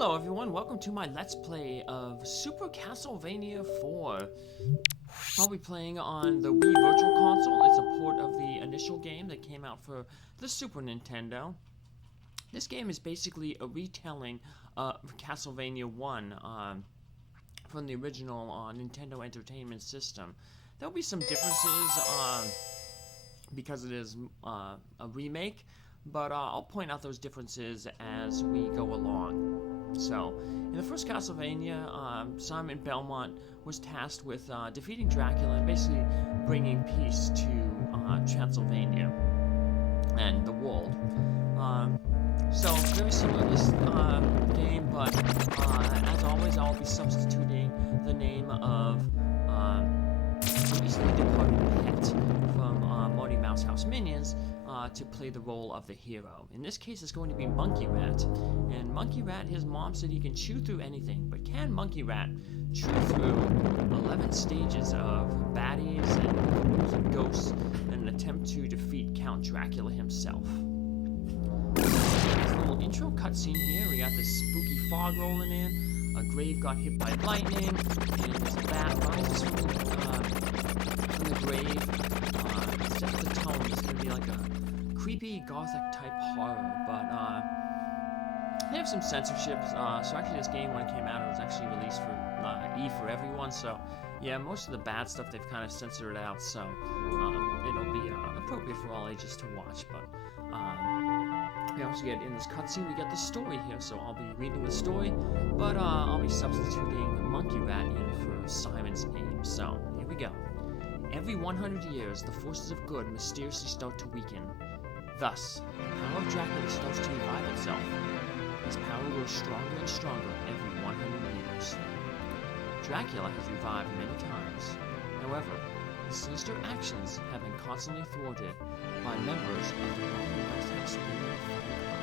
Hello everyone, welcome to my Let's Play of Super Castlevania IV. I'll be playing on the Wii Virtual Console. It's a port of the initial game that came out for the Super Nintendo. This game is basically a retelling of Castlevania 1 from the original Nintendo Entertainment System. There'll be some differences because it is a remake, but I'll point out those differences as we go along. So, in the first Castlevania, Simon Belmont was tasked with defeating Dracula and basically bringing peace to Transylvania and the world. So, very similar to this game, but as always, I'll be substituting the name of the recently departed pet from Marty Mouse House Minions to play the role of the hero. In this case, it's going to be Monki Rat. And Monki Rat, his mom said he can chew through anything, but can Monki Rat chew through 11 stages of baddies and ghosts in an attempt to defeat Count Dracula himself? This little intro cutscene here, we got this spooky fog rolling in, a grave got hit by lightning, and this bat rises from the grave. Set the tone, it's going to be like a creepy gothic type horror, but they have some censorship, so actually this game, when it came out, it was actually released for E for everyone, so yeah, most of the bad stuff they've kind of censored out, so it'll be appropriate for all ages to watch. But we also get, in this cutscene, we get the story here, so I'll be reading the story, but I'll be substituting Monki Rat in for Simon's name. So here we go. Every 100 years, the forces of good mysteriously start to weaken. Thus, the power of Dracula starts to revive itself. His power grows stronger and stronger every 100 years. Dracula has revived many times. However, his sinister actions have been constantly thwarted by members of the Monki Rat House Minion fan club.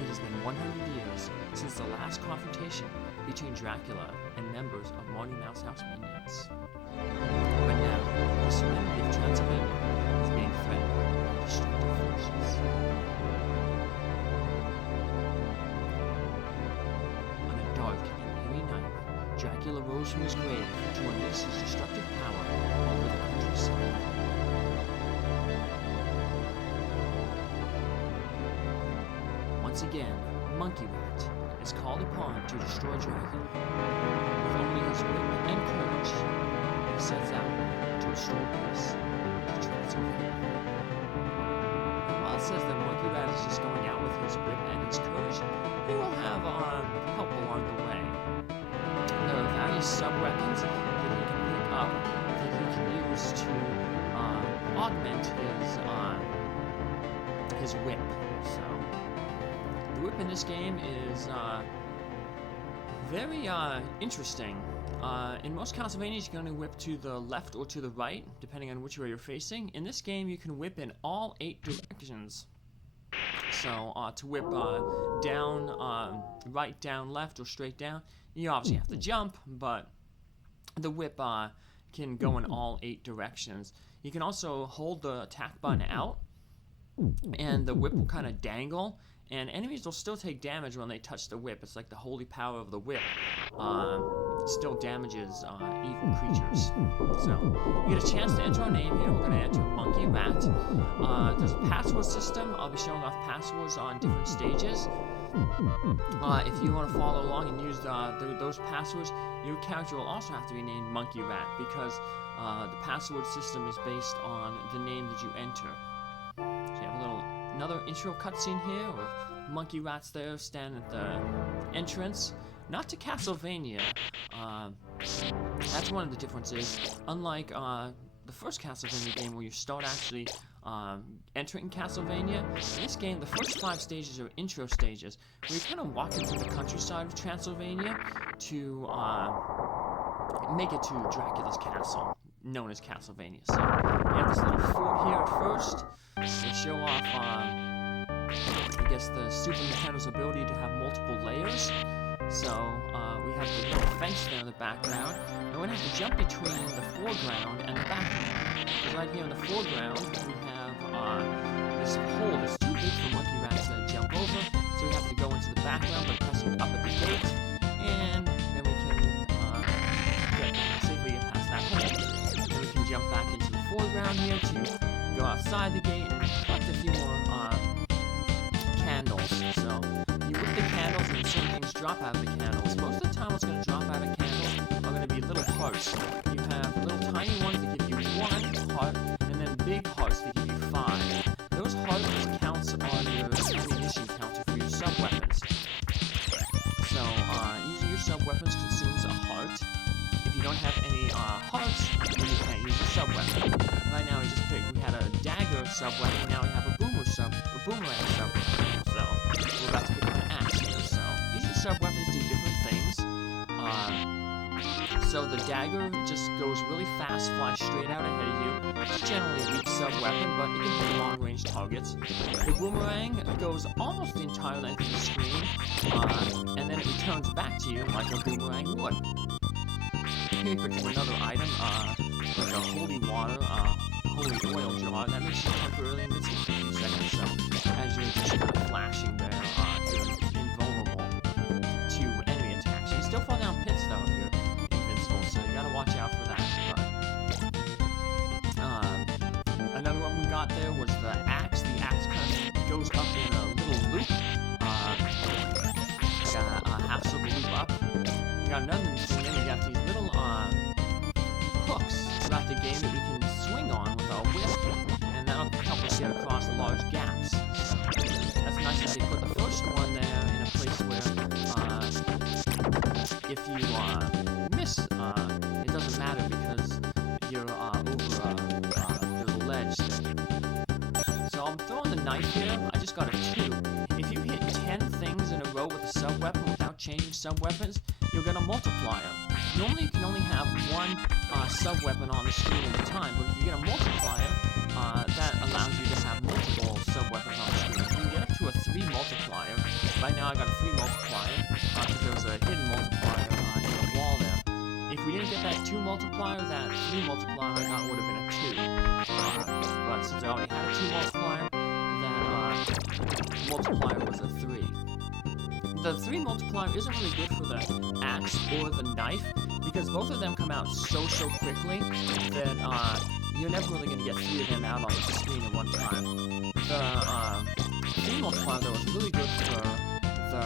It has been 100 years since the last confrontation between Dracula and members of Marty Mouse House Minions. But now, the serenity of Transylvania is being threatened by destructive forces. On a dark and eerie night, Dracula rose from his grave to unleash his destructive power over the countryside. Once again, Monki Rat is called upon to destroy Dracula. With only his wit and courage, he sets out to restore peace to Transylvania. And while it says that Monki Rat is just going out with his wit and his courage, he will have help along the way. There are various sub-weapons that he can pick up that he can use to augment his whip. So the whip in this game is very interesting. In most Castlevanias, you're going to whip to the left or to the right, depending on which way you're facing. In this game, you can whip in all 8 directions. So to whip down, right, down, left, or straight down, you obviously have to jump, but the whip can go in all 8 directions. You can also hold the attack button out, and the whip will kind of dangle, and enemies will still take damage when they touch the whip. It's like the holy power of the whip still damages evil creatures. So, we get a chance to enter our name here. We're going to enter Monki Rat. There's a password system. I'll be showing off passwords on different stages. If you want to follow along and use those passwords, your character will also have to be named Monki Rat, because the password system is based on the name that you enter. So you have another intro cutscene here with Monki Rat's there standing at the entrance. Not to Castlevania. That's one of the differences. Unlike the first Castlevania game, where you start actually entering Castlevania, in this game, the first 5 stages are intro stages, where you're kind of walking through the countryside of Transylvania to make it to Dracula's castle, known as Castlevania. So we have this little fort here at first. They show off, I guess, the Super Nintendo's ability to have multiple layers. So we have the little fence there in the background, and we're going to have to jump between the foreground and the background. So right here in the foreground, we have this hole that's too big for Monki Rat to jump over. candles. So you whip the candles and certain things drop out of the candles. Most of the time what's going to drop out of candles are going to be little hearts. You have little tiny ones that give you 1 heart, and then big hearts that give you 5. Those hearts counts on your ammunition counter for your sub-weapons. So using your sub-weapons consumes a heart. If you don't have any hearts, then you can't use your sub-weapon. Right now we had a dagger sub-weapon, now we have a boomerang sub-weapon. So we're about to pick up an axe here. So using sub-weapons do different things. So the dagger just goes really fast, flies straight out ahead of you. It's generally a weak sub-weapon, but it can hit long-range targets. The boomerang goes almost the entire length of the screen, and then it returns back to you like a boomerang would. Here you pick up another item, like a holy water, holy oil jar. That makes you temporarily invincible for a few seconds, so as you're just kind of flashing there, you're invulnerable to enemy attacks. You can still fall down pits though if you're invincible, so you gotta watch out for that. But, another one we got there was the axe. The axe kind of goes up in a little loop, like a half-circle loop up. You got another thing there, you got these little hooks throughout the game that we can swing on with our whip, and that'll help us get across the large gaps. So that's nice that they put the first one there in a place where if you miss, it doesn't matter because you're over the ledge there. So I'm throwing the knife here. I just got a 2. If you hit 10 things in a row with a sub-weapon without changing sub-weapons, you'll get a multiplier. Normally you can only have 1 sub-weapon on the screen at a time, but if you get a multiplier, that allows you to have multiple sub-weapons on the screen. You can get up to a 3 multiplier. Right now I got a 3 multiplier, because there was a hidden multiplier in the wall there. If we didn't get that 2 multiplier, that 3 multiplier I got would have been a 2. But since I already had a 2 multiplier, that multiplier was a 3. The 3 multiplier isn't really good for the axe or the knife, because both of them come out so quickly that you're never really going to get 3 of them out on the screen at one time. The 3 multiplier though is really good for the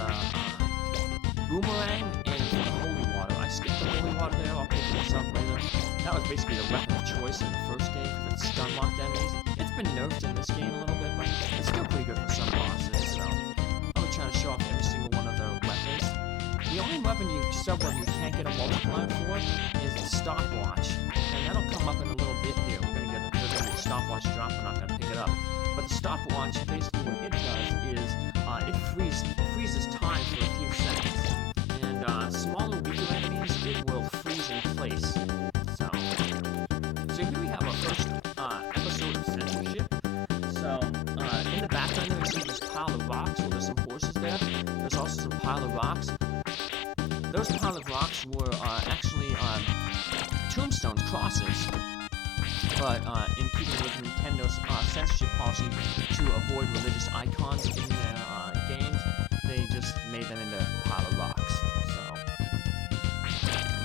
boomerang and for the holy water. I skipped the holy water there, I'll pick this up later. That was basically the weapon of choice in the first game because it stun-locked enemies. It's been nerfed in this game a little bit, but it's still pretty good for some bosses, so I'll be trying to show off every single one of the weapons. The only weapon sub-weapon you can't get a multiplier for is the stopwatch, and that'll come up in a little bit here. There's gonna be a stopwatch drop, we're not gonna pick it up. But the stopwatch, basically what it does is it freezes time for a few seconds, and smaller, weaker enemies it will freeze in place. So here we have our first episode of censorship. So in the background there we see this pile of rocks. Well, there's some horses there. There's also some pile of rocks. Those pile of rocks were actually tombstones, crosses. But in keeping with Nintendo's censorship policy to avoid religious icons in their games, they just made them into a pile of rocks. So,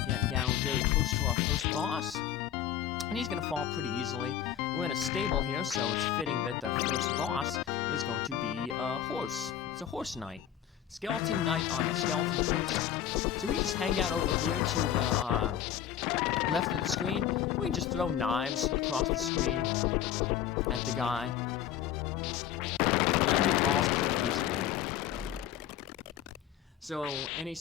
getting down very close to our first boss, and he's going to fall pretty easily. We're in a stable here, so it's fitting that the first boss is going to be a horse. It's a horse knight. Skeleton knight on a skeleton surface. So we just hang out over here to the left of the screen. We can just throw knives across the screen at the guy. So any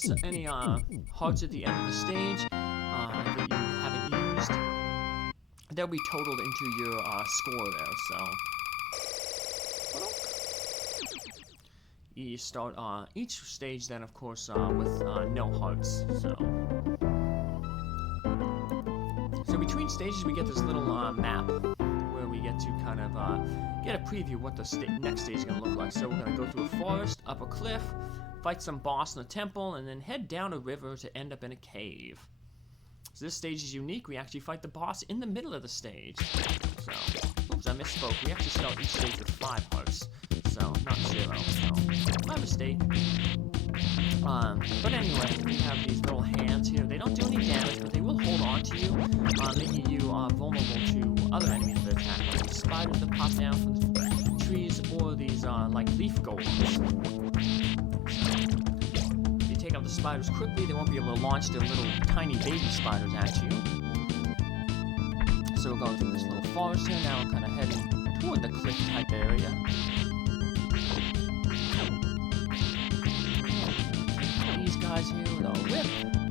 hearts at the end of the stage that you haven't used, they'll be totaled into your score there. So. You start each stage then, of course, with no hearts. So between stages we get this little map where we get to kind of get a preview of what the next stage is going to look like. So we're going to go through a forest, up a cliff, fight some boss in a temple, and then head down a river to end up in a cave. So this stage is unique. We actually fight the boss in the middle of the stage. So, oops, I misspoke. We actually start each stage with 5 hearts. So, not 0. So, my mistake. But anyway, we have these little hands here. They don't do any damage, but they will hold on to you, making you vulnerable to other enemies that attack, like these spiders that pop down from the trees, or these, like, leaf golems. out the spiders quickly, they won't be able to launch their little tiny baby spiders at you. So we're going through this little forest here, now we're kind of heading toward the cliff type area. These guys here with a whip. I'm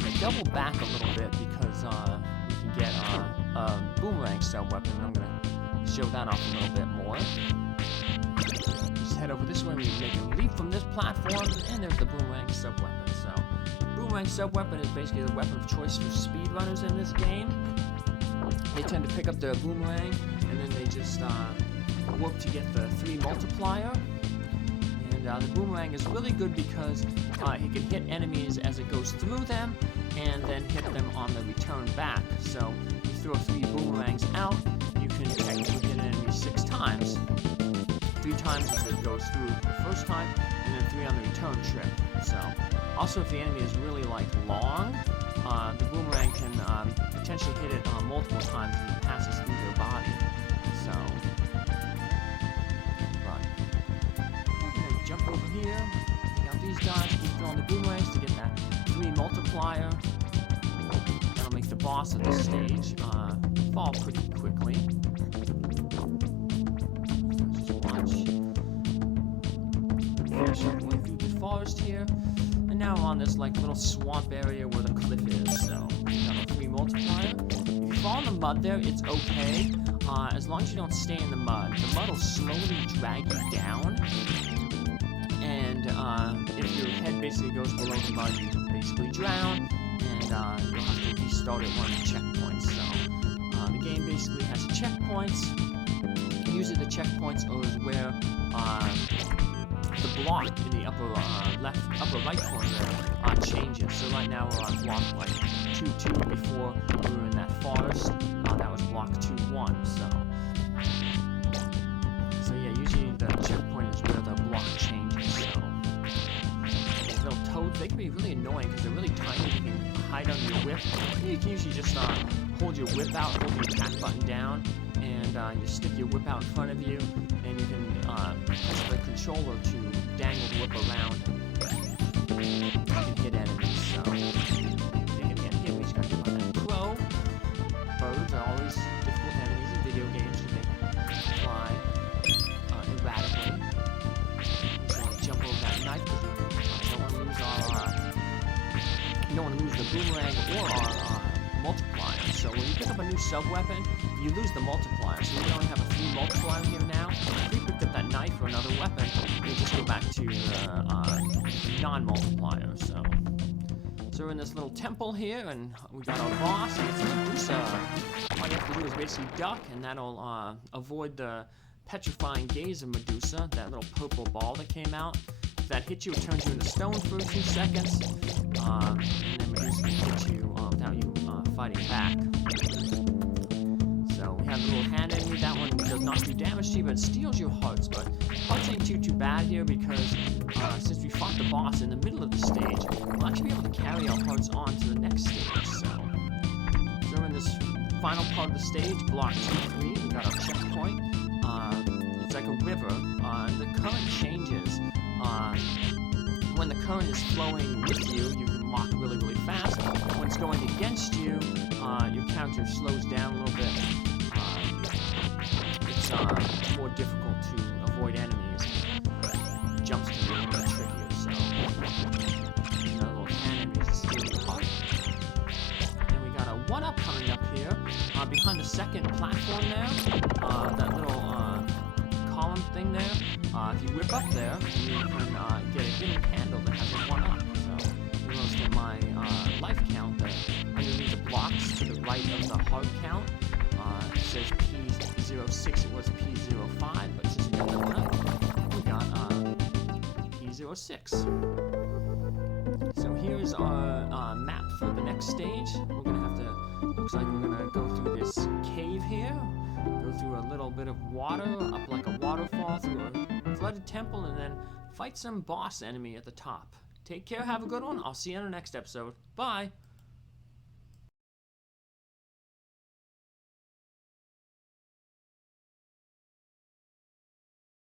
going to double back a little bit because we can get a boomerang style weapon. I'm going to show that off a little bit more. Just head over this way, we make a leap from this platform, and there's the boomerang sub-weapon. So, boomerang sub-weapon is basically the weapon of choice for speedrunners in this game. They tend to pick up their boomerang, and then they just work to get the 3 multiplier. And the boomerang is really good because it can hit enemies as it goes through them, and then hit them on the return back. So, you throw 3 boomerangs out, you can technically hit an enemy 6 times. 3 times as it goes through the first time, and then 3 on the return trip. So, also if the enemy is really long, the boomerang can potentially hit it multiple times as it passes through their body. So, we're gonna jump over here, take out these guys, keep throwing the boomerangs to get that 3 multiplier. That'll make the boss of this stage fall pretty quickly. Going through the forest here, and now we're on this little swamp area where the cliff is. So we got a 3 multiplier. If you fall in the mud there, it's okay, as long as you don't stay in the mud. The mud will slowly drag you down, and if your head basically goes below the mud, you basically drown, and you'll have to restart at one of the checkpoints. So the game basically has checkpoints. Usually the checkpoints is where the block in the upper right corner changes. So right now we're on block 2-2. Before we were in that forest, that was block 2-1. So yeah, usually the checkpoint is where the block changes. So these little toads, they can be really annoying because they're really tiny. You can hide under your whip. You can usually just hold your whip out, hold the attack button down, and you stick your whip out in front of you, and you can use the controller to dangle the whip around. You can hit enemies, so you can get hit. We just gotta get on that crow. Birds are always difficult enemies in video games because they fly erratically. We just want to jump over that knife because we don't want to lose the boomerang or our multiplier. So when you pick up a new sub-weapon, you lose the multiplier. So we only have a 3 multiplier here now. If we picked up that knife or another weapon, we just go back to the non-multiplier. So we're in this little temple here, and we got our boss, and it's Medusa. All you have to do is basically duck, and that'll avoid the petrifying gaze of Medusa, that little purple ball that came out. If that hits you, it turns you into stone for 2 seconds, and then Medusa can hit you without you fighting back. So we have a little hand enemy. That one does not do damage to you, but it steals your hearts. But hearts ain't too bad here because since we fought the boss in the middle of the stage, we'll actually be able to carry our hearts on to the next stage. So we're in this final part of the stage, block 2-3. We got our checkpoint. It's like a river. The current changes. When the current is flowing with you, you can walk really, really fast. When it's going against you, your character slows down a little bit. It's more difficult to avoid enemies. Jumps can be a little bit trickier, so another little hand enemy is stealing the heart. And we got a 1-up coming up here, behind the second platform there. That little column thing there. If you whip up there, you can get a hidden candle that has a 1-up. So you notice that my life count underneath the blocks to the right of the heart count, it says P06. It was P05, but since we got the 1-up, we got P06. So here's our map for the next stage. We're gonna have to. Looks like we're gonna go through this cave here. Go through a little bit of water, up like a waterfall, through a flooded temple, and then fight some boss enemy at the top. Take care, have a good one. I'll see you in the next episode. Bye!